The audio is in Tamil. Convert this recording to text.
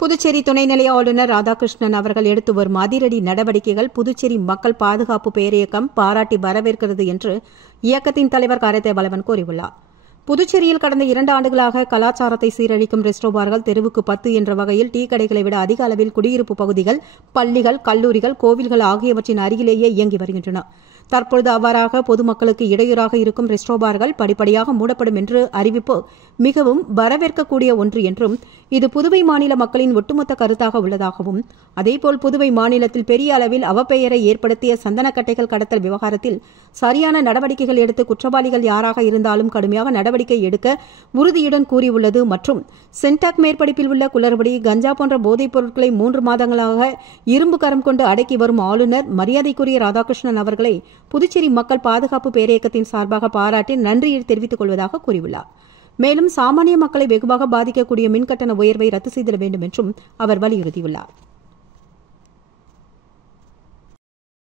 புதுச்சேரி துணைநிலை ஆளுநர் ராதாகிருஷ்ணன் அவர்கள் எடுத்து வரும் அதிரடி நடவடிக்கைகள் புதுச்சேரி மக்கள் பாதுகாப்பு பேரியக்கம் பாராட்டி வரவேற்கிறது என்று இயக்கத்தின் தலைவர் காரத்தை வளவன் கூறியுள்ளார். புதுச்சேரியில் கடந்த 2 ஆண்டுகளாக கலாச்சாரத்தை சீரழிக்கும் ரெஸ்டோபார்கள் தெருவுக்கு 10 என்ற வகையில் டீ கடைகளை விட அதிக அளவில் குடியிருப்பு பகுதிகள், பள்ளிகள், கல்லூரிகள், கோவில்கள் ஆகியவற்றின் அருகிலேயே இயங்கி வருகின்றன. தற்பொழுது அவ்வாறாக பொதுமக்களுக்கு இடையூறாக இருக்கும் ரெஸ்டோபார்கள் படிப்படியாக மூடப்படும் என்று அறிவிப்பு மிகவும் வரவேற்கக்கூடிய ஒன்று என்றும், இது புதுவை மாநில மக்களின் ஒட்டுமொத்த கருத்தாக உள்ளதாகவும், அதேபோல் புதுவை மாநிலத்தில் பெரிய அளவில் அவப்பெயரை ஏற்படுத்திய சந்தனக்கட்டைகள் கடத்தல் விவகாரத்தில் சரியான நடவடிக்கைகள் எடுத்து குற்றவாளிகள் யாராக இருந்தாலும் கடுமையாக நடவடிக்கை எடுக்க உறுதியுடன் கூறியுள்ளது மற்றும் சென்டாக் மேற்படிப்பில் உள்ள குளறுபடி, கஞ்சா போன்ற போதைப் பொருட்களை 3 மாதங்களாக இரும்பு கரம் கொண்டு அடக்கி வரும் ஆளுநர் மரியாதைக்குரிய ராதாகிருஷ்ணன் அவர்களை புதுச்சேரி மக்கள் பாதுகாப்பு பேரியக்கத்தின் சார்பாக பாராட்டி நன்றியை தெரிவித்துக் கொள்வதாக கூறியுள்ளார். மேலும் சாமானிய மக்களை வெகுவாக பாதிக்கக்கூடிய மின்கட்டண உயர்வை ரத்து செய்திட வேண்டும் என்றும் அவர் வலியுறுத்தியுள்ளார்.